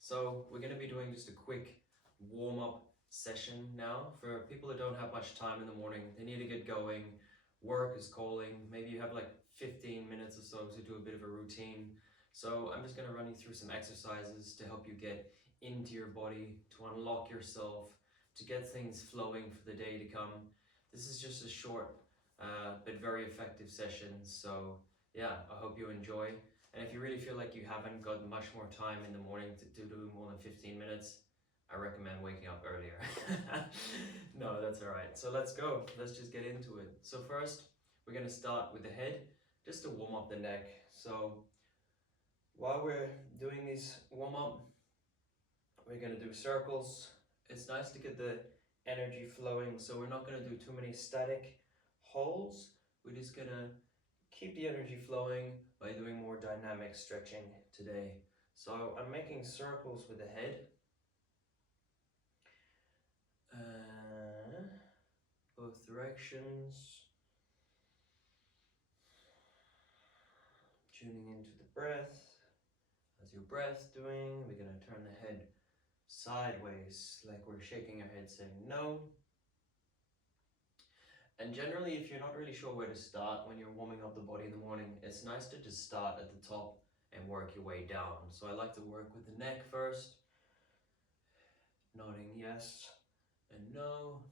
So we're going to be doing just a quick warm-up session now for people that don't have much time in the morning. They need to get going. Work is calling. Maybe you have like 15 minutes or so to do a bit of a routine. So I'm just going to run you through some exercises to help you get into your body, to unlock yourself, to get things flowing for the day to come. This is just a short but very effective session. So yeah, I hope you enjoy. And if you really feel like you haven't got much more time in the morning to do more than 15 minutes, I recommend waking up earlier. No, that's all right. So let's go. Let's just get into it. So first, we're going to start with the head, just to warm up the neck. So while we're doing this warm up, we're going to do circles. It's nice to get the energy flowing. So we're not going to do too many static holds. We're just going to keep the energy flowing by doing more dynamic stretching today. So I'm making circles with the head. Both directions. Tuning into the breath. How's your breath doing? We're going to turn the head sideways, like we're shaking our head saying no. And generally, if you're not really sure where to start when you're warming up the body in the morning, it's nice to just start at the top and work your way down. So I like to work with the neck first, nodding yes and no.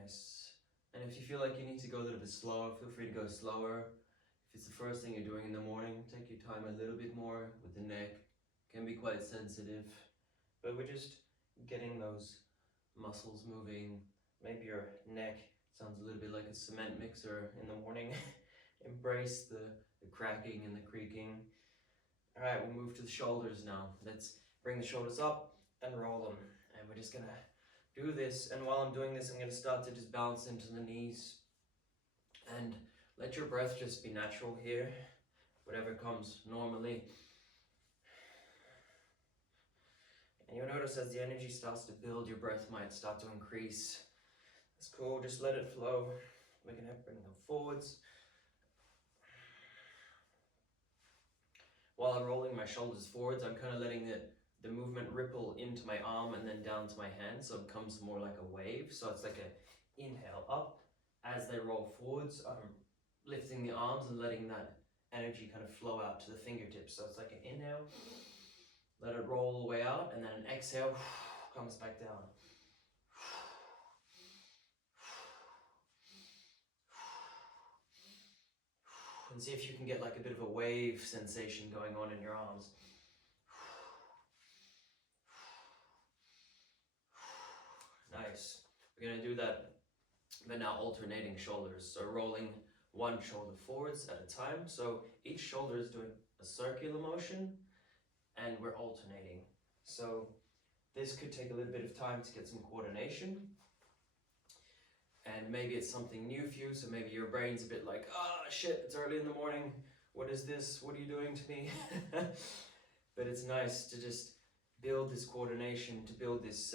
Nice. And if you feel like you need to go a little bit slower, feel free to go slower. If it's the first thing you're doing in the morning, take your time a little bit more with the neck. It can be quite sensitive, but we're just getting those muscles moving. Maybe your neck sounds a little bit like a cement mixer in the morning. Embrace the cracking and the creaking. All right, we'll move to the shoulders now. Let's bring the shoulders up and roll them. And we're just gonna do this. And while I'm doing this, I'm gonna start to just bounce into the knees. And let your breath just be natural here. Whatever comes normally. And you'll notice as the energy starts to build, your breath might start to increase. That's cool, just let it flow. We're gonna bring them forwards. While I'm rolling my shoulders forwards, I'm kind of letting the movement ripple into my arm and then down to my hand, so it becomes more like a wave. So it's like a inhale up. As they roll forwards, I'm lifting the arms and letting that energy kind of flow out to the fingertips. So it's like an inhale, let it roll all the way out, and then an exhale comes back down. And see if you can get like a bit of a wave sensation going on in your arms. Nice. We're gonna do that, but now alternating shoulders. So rolling one shoulder forwards at a time. So each shoulder is doing a circular motion and we're alternating. So this could take a little bit of time to get some coordination. And maybe it's something new for you, so maybe your brain's a bit like, oh shit, it's early in the morning. What is this? What are you doing to me? But it's nice to just build this coordination, to build this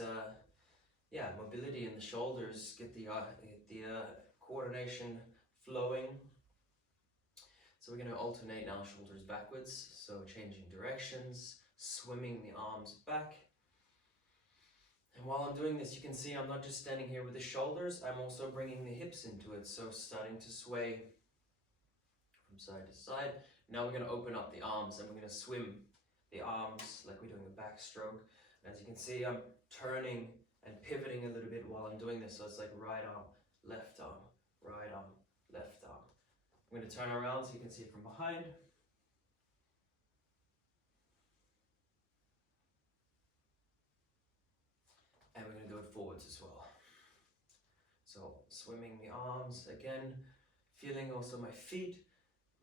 mobility in the shoulders, get the coordination flowing. So we're going to alternate now shoulders backwards, so changing directions, swimming the arms back. And while I'm doing this, you can see I'm not just standing here with the shoulders, I'm also bringing the hips into it, so starting to sway from side to side. Now we're going to open up the arms and we're going to swim the arms like we're doing a backstroke. And as you can see, I'm turning and pivoting a little bit while I'm doing this, so it's like right arm, left arm, right arm, left arm. I'm going to turn around so you can see it from behind. And we're going to do it forwards as well. So swimming the arms again, feeling also my feet,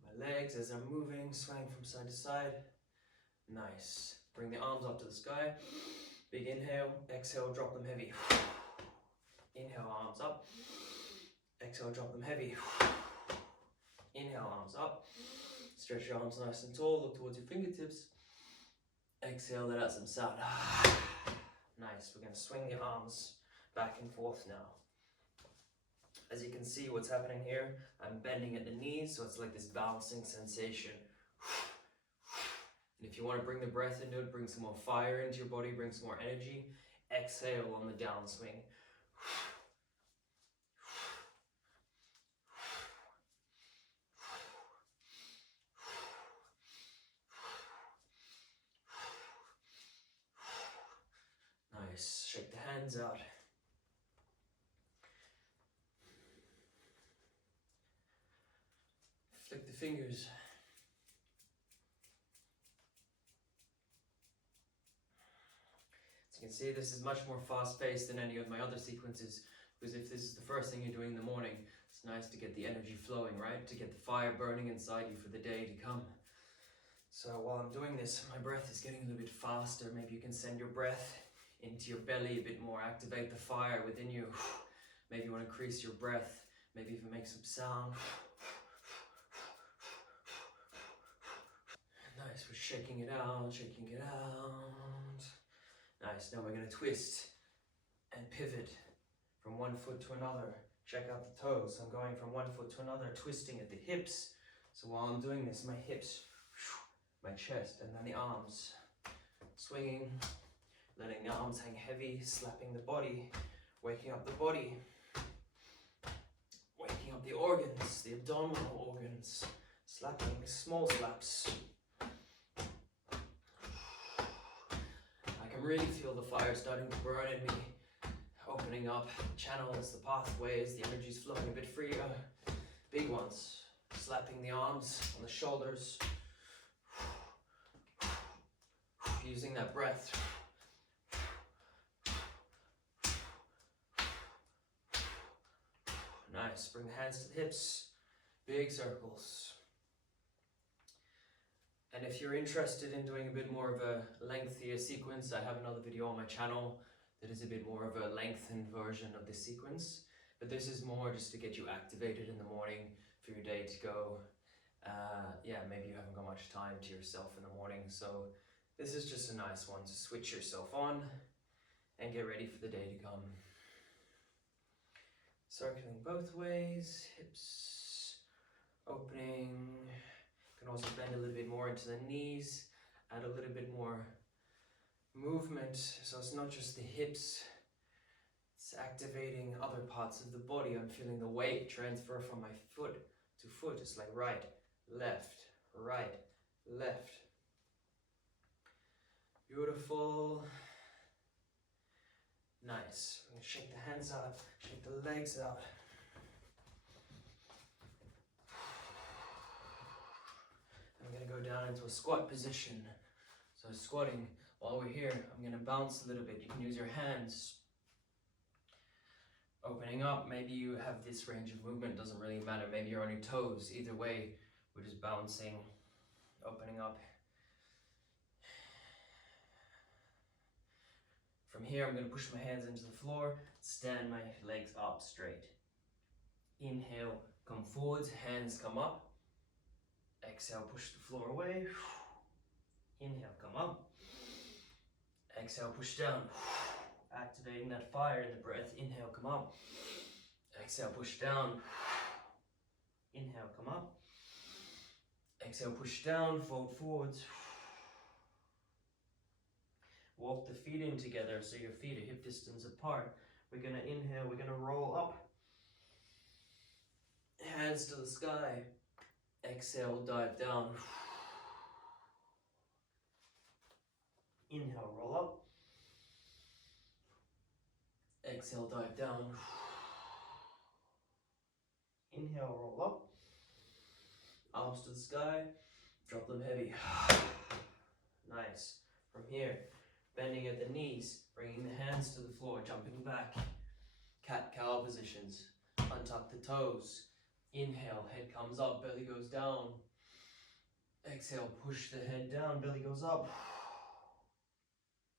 my legs as I'm moving, swaying from side to side. Nice. Bring the arms up to the sky. Big inhale, exhale, drop them heavy. Inhale, arms up. Exhale, drop them heavy. Inhale, arms up. Stretch your arms nice and tall, look towards your fingertips. Exhale, let out some sound. Nice, we're going to swing the arms back and forth now. As you can see what's happening here, I'm bending at the knees, so it's like this bouncing sensation. And if you want to bring the breath into it, bring some more fire into your body, bring some more energy, exhale on the downswing. Nice. Shake the hands out. Flick the fingers. As you can see, this is much more fast-paced than any of my other sequences, because if this is the first thing you're doing in the morning, it's nice to get the energy flowing, right? To get the fire burning inside you for the day to come. So while I'm doing this, my breath is getting a little bit faster. Maybe you can send your breath into your belly a bit more, activate the fire within you. Maybe you want to increase your breath, maybe even make some sound. Nice, we're shaking it out, shaking it out. Nice, now we're going to twist and pivot from one foot to another. Check out the toes. I'm going from one foot to another, twisting at the hips. So while I'm doing this, my hips, my chest, and then the arms. Swinging, letting the arms hang heavy, slapping the body, waking up the body. Waking up the organs, the abdominal organs. Slapping, small slaps. I can really feel the fire starting to burn in me. Opening up channels, the pathways, the energy's flowing a bit freer. Big ones. Slapping the arms on the shoulders. Using that breath. Nice. Bring the hands to the hips. Big circles. And if you're interested in doing a bit more of a lengthier sequence, I have another video on my channel that is a bit more of a lengthened version of this sequence. But this is more just to get you activated in the morning for your day to go. Yeah, maybe you haven't got much time to yourself in the morning, so this is just a nice one to switch yourself on and get ready for the day to come. Circling both ways, hips opening. You can also bend a little bit more into the knees, add a little bit more movement, so it's not just the hips, it's activating other parts of the body. I'm feeling the weight transfer from my foot to foot. It's like right, left, left. Beautiful. Nice. I'm gonna shake the hands out, shake the legs out. I'm gonna go down into a squat position. So squatting, while we're here, I'm gonna bounce a little bit. You can use your hands. Opening up, maybe you have this range of movement, doesn't really matter. Maybe you're on your toes. Either way, we're just bouncing, opening up. From here, I'm going to push my hands into the floor, stand my legs up straight. Inhale, come forwards, hands come up. Exhale, push the floor away. Inhale, come up. Exhale, push down. Activating that fire in the breath. Inhale, come up. Exhale, push down. Inhale, come up. Exhale, push down, fold forwards. Walk the feet in together so your feet are hip distance apart. We're going to inhale, we're going to roll up. Hands to the sky. Exhale, dive down. Inhale, roll up. Exhale, dive down. Inhale, roll up. Arms to the sky. Drop them heavy. Nice. From here, bending at the knees, bringing the hands to the floor, jumping back. Cat-cow positions. Untuck the toes. Inhale, head comes up, belly goes down. Exhale, push the head down, belly goes up.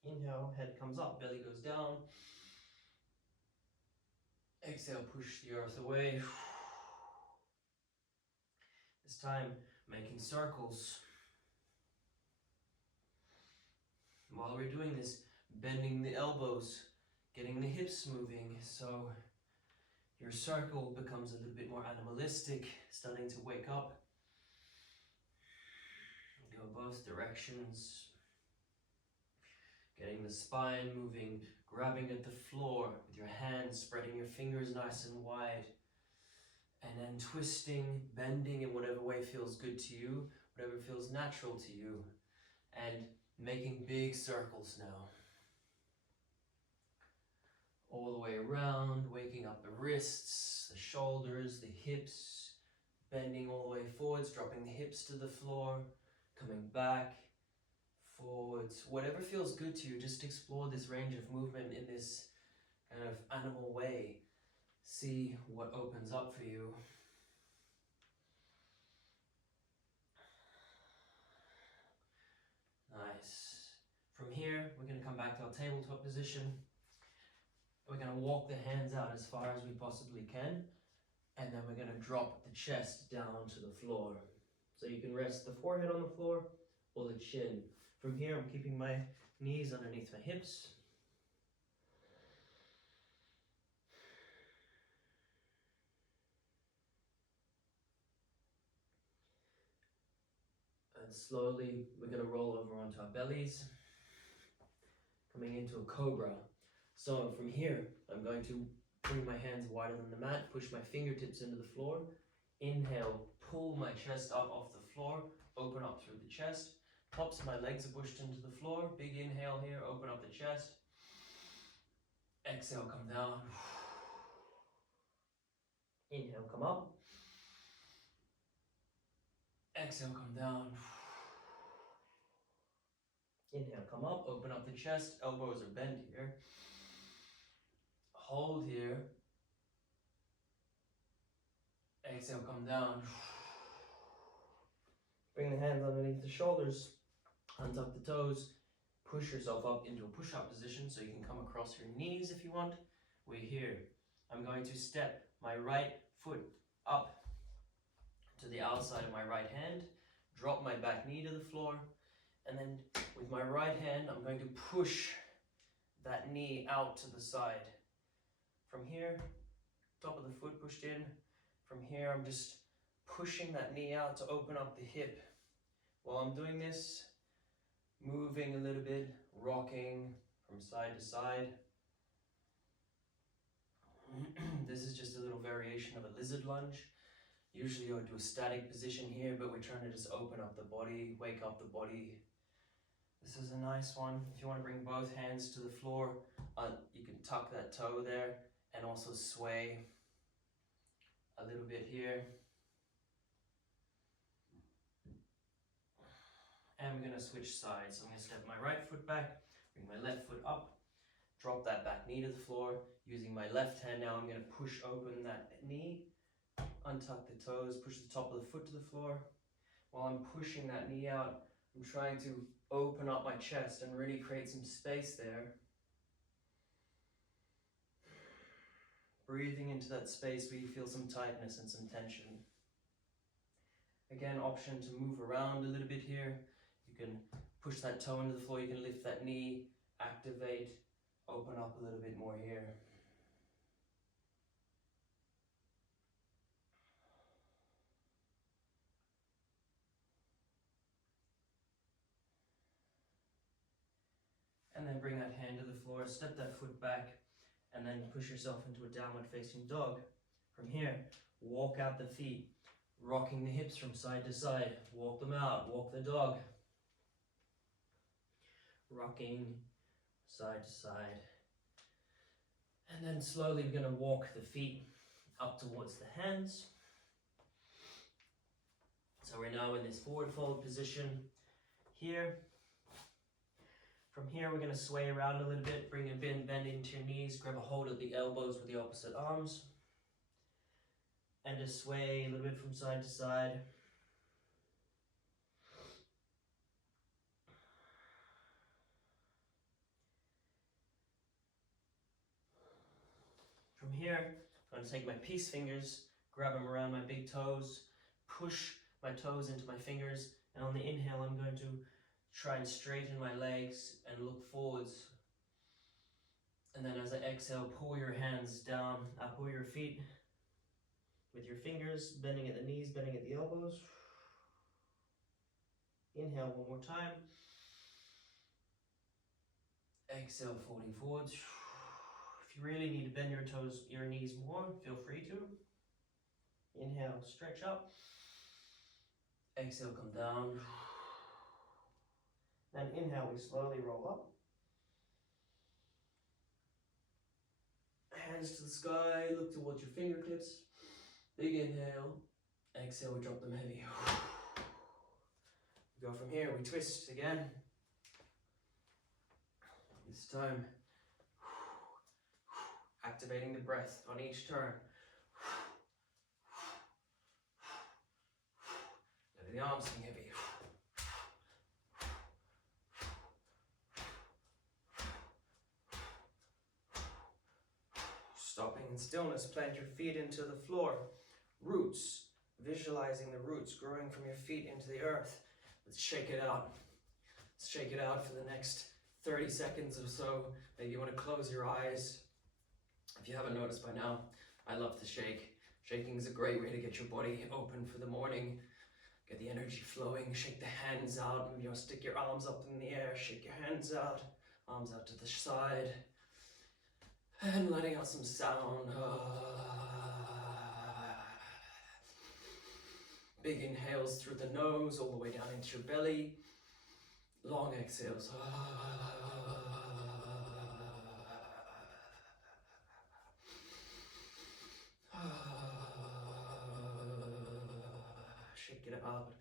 Inhale, head comes up, belly goes down. Exhale, push the earth away. This time, making circles. While we're doing this, bending the elbows, getting the hips moving. So Your circle becomes a little bit more animalistic, starting to wake up. Go both directions. Getting the spine moving, grabbing at the floor with your hands, spreading your fingers nice and wide. And then twisting, bending in whatever way feels good to you, whatever feels natural to you. And making big circles now. All the way around, waking up the wrists, the shoulders, the hips, bending all the way forwards, dropping the hips to the floor, coming back, forwards, whatever feels good to you. Just explore this range of movement in this kind of animal way. See what opens up for you. Nice. From here, we're going to come back to our tabletop position. We're going to walk the hands out as far as we possibly can, and then we're going to drop the chest down to the floor. So you can rest the forehead on the floor or the chin. From here, I'm keeping my knees underneath my hips. And slowly, we're going to roll over onto our bellies, coming into a cobra. So from here, I'm going to bring my hands wider than the mat, push my fingertips into the floor. Inhale, pull my chest up off the floor, open up through the chest. Tops of my legs are pushed into the floor. Big inhale here, open up the chest. Exhale, come down. Inhale, come up. Exhale, come down. Inhale, come up, open up the chest, elbows are bent here. Hold here. Exhale, come down. Bring the hands underneath the shoulders, untuck the toes, push yourself up into a push-up position so you can come across your knees if you want. We're here. I'm going to step my right foot up to the outside of my right hand, drop my back knee to the floor, and then with my right hand, I'm going to push that knee out to the side. From here, top of the foot pushed in. From here, I'm just pushing that knee out to open up the hip. While I'm doing this, moving a little bit, rocking from side to side. This is just a little variation of a lizard lunge. Usually I would do a static position here, but we're trying to just open up the body, wake up the body. This is a nice one. If you want to bring both hands to the floor, you can tuck that toe there and also sway a little bit here. And we're going to switch sides. So I'm going to step my right foot back, bring my left foot up, drop that back knee to the floor. Using my left hand now, I'm going to push open that knee, untuck the toes, push the top of the foot to the floor. While I'm pushing that knee out, I'm trying to open up my chest and really create some space there. Breathing into that space where you feel some tightness and some tension. Again, option to move around a little bit here. You can push that toe into the floor, you can lift that knee, activate, open up a little bit more here. And then bring that hand to the floor, step that foot back, and then push yourself into a downward facing dog. From here, walk out the feet, rocking the hips from side to side. Walk them out, walk the dog. Rocking side to side. And then slowly we're going to walk the feet up towards the hands. So we're now in this forward fold position here. From here, we're going to sway around a little bit, bring a bend into your knees, grab a hold of the elbows with the opposite arms, and just sway a little bit from side to side. From here, I'm going to take my peace fingers, grab them around my big toes, push my toes into my fingers, and on the inhale, I'm going to try and straighten my legs and look forwards And then as I exhale, pull your hands down, pull your feet with your fingers, bending at the knees, bending at the elbows. Inhale one more time. Exhale, folding forwards. If you really need to bend your toes, your knees more, feel free to. Inhale, stretch up. Exhale, come down. Then inhale, we slowly roll up. Hands to the sky, look towards your fingertips. Big inhale. Exhale, we drop them heavy. We go from here, we twist again. This time, activating the breath on each turn. Letting the arms hang heavy. Stopping in stillness, plant your feet into the floor. Roots, visualizing the roots growing from your feet into the earth. Let's shake it out. Let's shake it out for the next 30 seconds or so. Maybe you want to close your eyes. If you haven't noticed by now, I love to shake. Shaking is a great way to get your body open for the morning. Get the energy flowing. Shake the hands out. You know, stick your arms up in the air. Shake your hands out. Arms out to the side. And letting out some sound. Big inhales through the nose all the way down into your belly. Long exhales. Shake it out.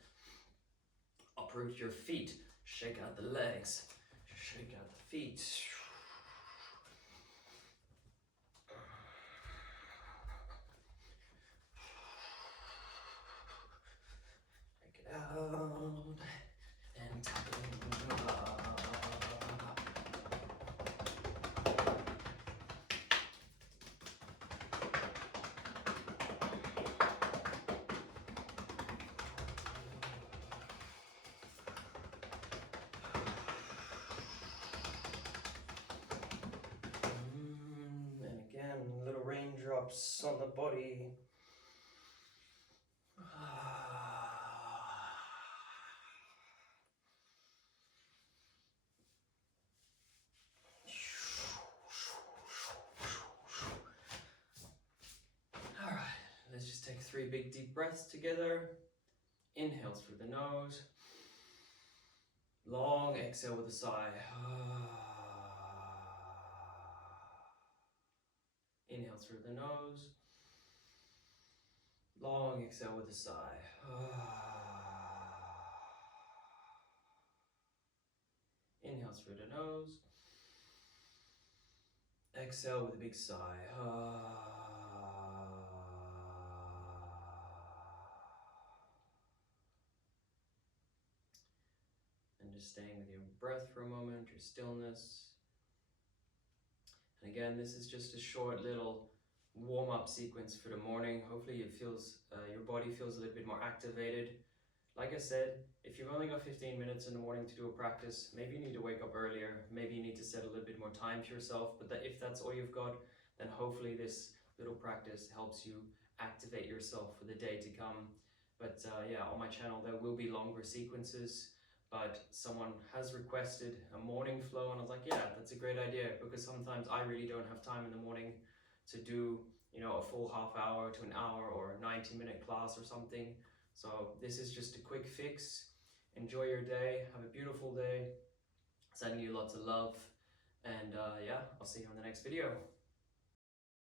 Uproot your feet. Shake out the legs. Shake out the feet. Out and tapping up. And again, little raindrops on the body. Let's just take 3 big deep breaths together. Inhale through the nose. Long exhale with a sigh. Inhale through the nose. Long exhale with a sigh. Inhale through the nose. Exhale with a big sigh. And just staying with your breath for a moment, your stillness. And again, this is just a short little warm-up sequence for the morning. Hopefully it feels, your body feels a little bit more activated. Like I said, if you've only got 15 minutes in the morning to do a practice, maybe you need to wake up earlier. Maybe you need to set a little bit more time to yourself. But if that's all you've got, then hopefully this little practice helps you activate yourself for the day to come. But yeah, on my channel there will be longer sequences. But someone has requested a morning flow, and I was like, yeah, that's a great idea, because sometimes I really don't have time in the morning to do, you know, a full half hour to an hour or a 90-minute class or something. So this is just a quick fix. Enjoy your day. Have a beautiful day. Sending you lots of love. And yeah, I'll see you on the next video.